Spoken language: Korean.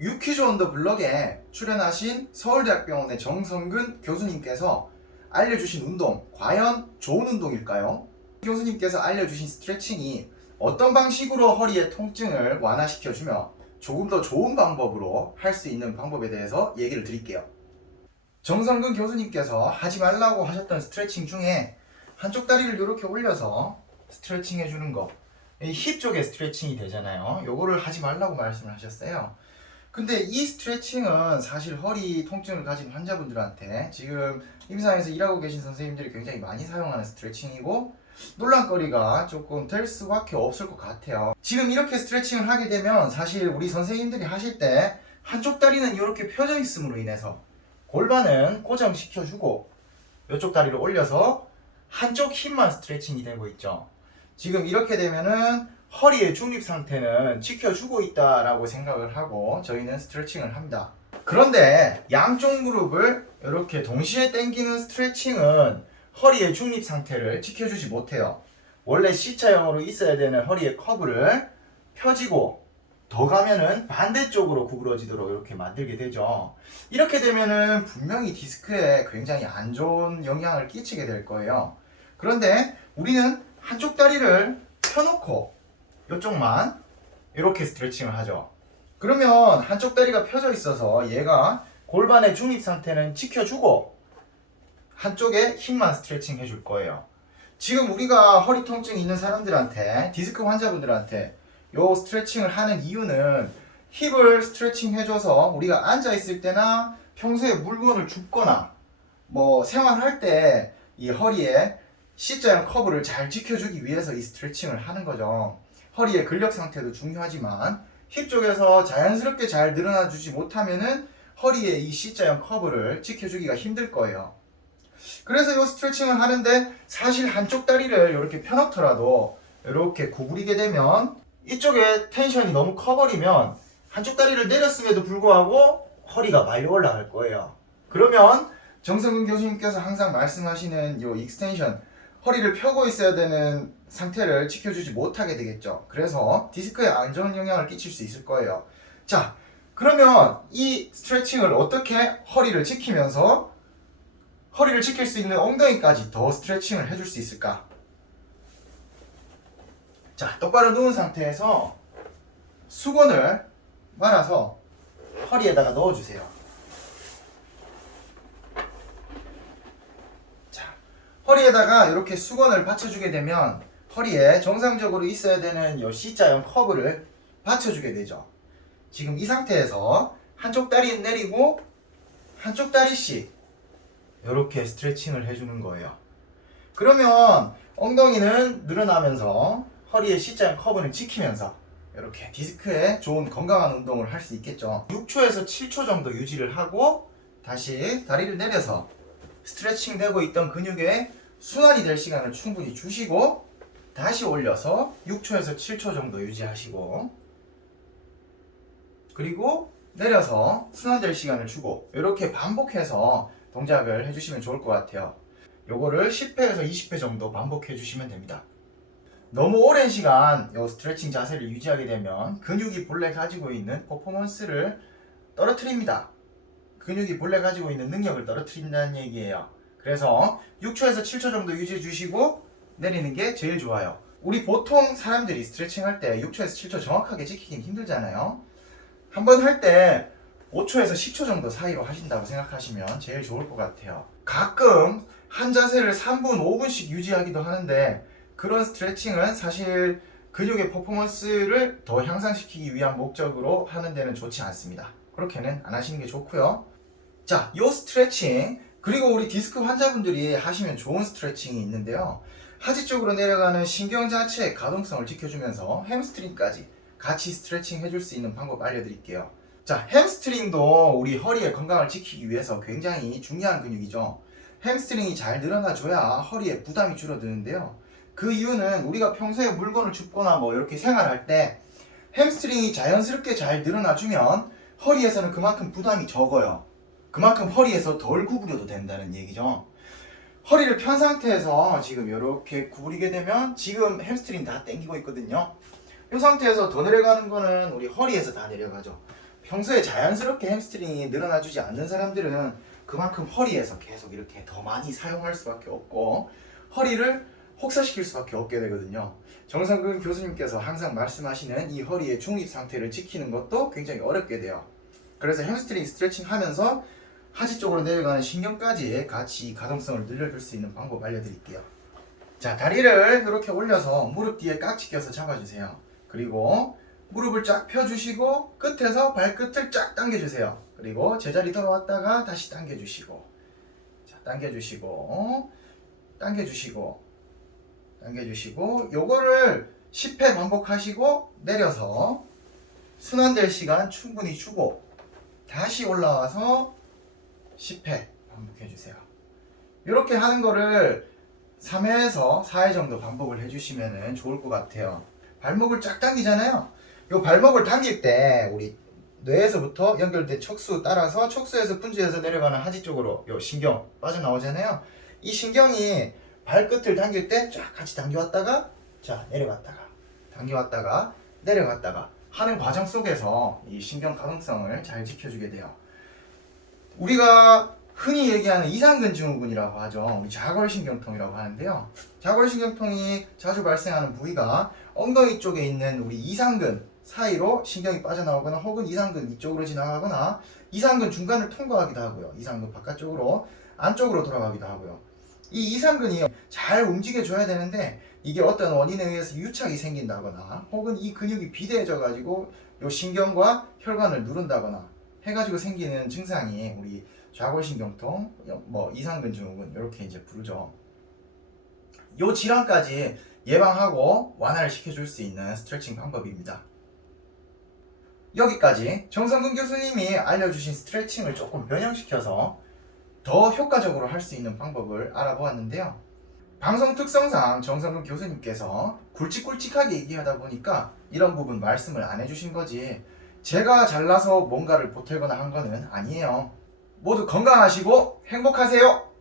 유퀴즈 온 더 블럭에 출연하신 서울대학병원의 정성근 교수님께서 알려주신 운동, 과연 좋은 운동일까요? 교수님께서 알려주신 스트레칭이 어떤 방식으로 허리의 통증을 완화시켜주며 조금 더 좋은 방법으로 할 수 있는 방법에 대해서 얘기를 드릴게요. 정성근 교수님께서 하지 말라고 하셨던 스트레칭 중에 한쪽 다리를 이렇게 올려서 스트레칭 해주는 거, 힙 쪽에 스트레칭이 되잖아요. 요거를 하지 말라고 말씀을 하셨어요. 근데 이 스트레칭은 사실 허리 통증을 가진 환자분들한테 지금 임상에서 일하고 계신 선생님들이 굉장히 많이 사용하는 스트레칭이고 논란거리가 조금 될 수밖에 없을 것 같아요. 지금 이렇게 스트레칭을 하게 되면 사실 우리 선생님들이 하실 때 한쪽 다리는 이렇게 펴져 있음으로 인해서 골반은 고정시켜주고 이쪽 다리를 올려서 한쪽 힘만 스트레칭이 되고 있죠. 지금 이렇게 되면은 허리의 중립 상태는 지켜주고 있다라고 생각을 하고 저희는 스트레칭을 합니다. 그런데 양쪽 무릎을 이렇게 동시에 당기는 스트레칭은 허리의 중립 상태를 지켜주지 못해요. 원래 C자형으로 있어야 되는 허리의 커브를 펴지고 더 가면은 반대쪽으로 구부러지도록 이렇게 만들게 되죠. 이렇게 되면은 분명히 디스크에 굉장히 안 좋은 영향을 끼치게 될 거예요. 그런데 우리는 한쪽 다리를 펴놓고 이쪽만 이렇게 스트레칭을 하죠. 그러면 한쪽 다리가 펴져 있어서 얘가 골반의 중립 상태는 지켜주고 한쪽에 힘만 스트레칭 해줄 거예요. 지금 우리가 허리 통증이 있는 사람들한테, 디스크 환자분들한테 요 스트레칭을 하는 이유는 힙을 스트레칭 해줘서 우리가 앉아있을 때나 평소에 물건을 줍거나 뭐 생활할 때 이 허리에 C자형 커브를 잘 지켜주기 위해서 이 스트레칭을 하는 거죠. 허리의 근력 상태도 중요하지만 힙 쪽에서 자연스럽게 잘 늘어나 주지 못하면은 허리의 이 C자형 커브를 지켜주기가 힘들 거예요. 그래서 이 스트레칭을 하는데 사실 한쪽 다리를 이렇게 펴놓더라도 이렇게 구부리게 되면 이쪽에 텐션이 너무 커버리면 한쪽 다리를 내렸음에도 불구하고 허리가 많이 올라갈 거예요. 그러면 정성근 교수님께서 항상 말씀하시는 이 익스텐션, 허리를 펴고 있어야 되는 상태를 지켜주지 못하게 되겠죠. 그래서 디스크에 안 좋은 영향을 끼칠 수 있을 거예요. 자, 그러면 이 스트레칭을 어떻게 허리를 지키면서 허리를 지킬 수 있는 엉덩이까지 더 스트레칭을 해줄 수 있을까? 자, 똑바로 누운 상태에서 수건을 말아서 허리에다가 넣어주세요. 자, 허리에다가 이렇게 수건을 받쳐주게 되면 허리에 정상적으로 있어야 되는 이 C자형 커브를 받쳐주게 되죠. 지금 이 상태에서 한쪽 다리는 내리고 한쪽 다리씩 이렇게 스트레칭을 해주는 거예요. 그러면 엉덩이는 늘어나면서 허리의 C자형 커브는 지키면서 이렇게 디스크에 좋은 건강한 운동을 할 수 있겠죠. 6초에서 7초 정도 유지를 하고 다시 다리를 내려서 스트레칭 되고 있던 근육에 순환이 될 시간을 충분히 주시고 다시 올려서 6초에서 7초 정도 유지하시고 그리고 내려서 순환될 시간을 주고 이렇게 반복해서 동작을 해주시면 좋을 것 같아요. 요거를 10회에서 20회 정도 반복해 주시면 됩니다. 너무 오랜 시간 요 스트레칭 자세를 유지하게 되면 근육이 본래 가지고 있는 퍼포먼스를 떨어뜨립니다. 근육이 본래 가지고 있는 능력을 떨어뜨린다는 얘기예요. 그래서 6초에서 7초 정도 유지해 주시고 내리는 게 제일 좋아요. 우리 보통 사람들이 스트레칭 할 때 6초에서 7초 정확하게 지키긴 힘들잖아요. 한번 할 때 5초에서 10초 정도 사이로 하신다고 생각하시면 제일 좋을 것 같아요. 가끔 한 자세를 3분, 5분씩 유지하기도 하는데 그런 스트레칭은 사실 근육의 퍼포먼스를 더 향상시키기 위한 목적으로 하는 데는 좋지 않습니다. 그렇게는 안 하시는 게 좋고요. 자, 요 스트레칭 그리고 우리 디스크 환자분들이 하시면 좋은 스트레칭이 있는데요. 하지 쪽으로 내려가는 신경 자체의 가동성을 지켜주면서 햄스트링까지 같이 스트레칭 해줄 수 있는 방법 알려드릴게요. 자, 햄스트링도 우리 허리의 건강을 지키기 위해서 굉장히 중요한 근육이죠. 햄스트링이 잘 늘어나줘야 허리에 부담이 줄어드는데요. 그 이유는 우리가 평소에 물건을 줍거나 뭐 이렇게 생활할 때 햄스트링이 자연스럽게 잘 늘어나주면 허리에서는 그만큼 부담이 적어요. 그만큼 허리에서 덜 구부려도 된다는 얘기죠. 허리를 편 상태에서 지금 이렇게 구부리게 되면 지금 햄스트링 다 당기고 있거든요. 이 상태에서 더 내려가는 거는 우리 허리에서 다 내려가죠. 평소에 자연스럽게 햄스트링이 늘어나주지 않는 사람들은 그만큼 허리에서 계속 이렇게 더 많이 사용할 수밖에 없고 허리를 혹사시킬 수밖에 없게 되거든요. 정성근 교수님께서 항상 말씀하시는 이 허리의 중립 상태를 지키는 것도 굉장히 어렵게 돼요. 그래서 햄스트링 스트레칭 하면서 하지 쪽으로 내려가는 신경까지 같이 가동성을 늘려줄 수 있는 방법 알려드릴게요. 자, 다리를 이렇게 올려서 무릎 뒤에 깍지 껴서 잡아주세요. 그리고 무릎을 쫙 펴주시고 끝에서 발끝을 쫙 당겨주세요. 그리고 제자리 돌아왔다가 다시 당겨주시고, 자, 당겨주시고 요거를 10회 반복하시고 내려서 순환될 시간 충분히 주고 다시 올라와서 10회 반복해주세요. 이렇게 하는 거를 3회에서 4회 정도 반복을 해주시면 좋을 것 같아요. 발목을 쫙 당기잖아요. 이 발목을 당길 때 우리 뇌에서부터 연결된 척수 따라서 척수에서 분주해서 내려가는 하지 쪽으로 요 신경 빠져나오잖아요. 이 신경이 발끝을 당길 때 쫙 같이 당겨왔다가 자 내려갔다가 당겨왔다가 내려갔다가 하는 과정 속에서 이 신경 가동성을 잘 지켜주게 돼요. 우리가 흔히 얘기하는 이상근 증후군이라고 하죠. 우리 자골신경통이라고 하는데요. 자골신경통이 자주 발생하는 부위가 엉덩이 쪽에 있는 우리 이상근 사이로 신경이 빠져나오거나 혹은 이상근 이쪽으로 지나가거나 이상근 중간을 통과하기도 하고요. 이상근 바깥쪽으로 안쪽으로 돌아가기도 하고요. 이 이상근이 잘 움직여줘야 되는데 이게 어떤 원인에 의해서 유착이 생긴다거나 혹은 이 근육이 비대해져 가지고 요 신경과 혈관을 누른다거나 해가지고 생기는 증상이 우리 좌골신경통, 뭐 이상근 증후군 이렇게 이제 부르죠. 요 질환까지 예방하고 완화를 시켜줄 수 있는 스트레칭 방법입니다. 여기까지 정성근 교수님이 알려주신 스트레칭을 조금 변형시켜서 더 효과적으로 할 수 있는 방법을 알아보았는데요. 방송 특성상 정성근 교수님께서 굵직굵직하게 얘기하다 보니까 이런 부분 말씀을 안 해주신 거지 제가 잘나서 뭔가를 보태거나 한 거는 아니에요. 모두 건강하시고 행복하세요.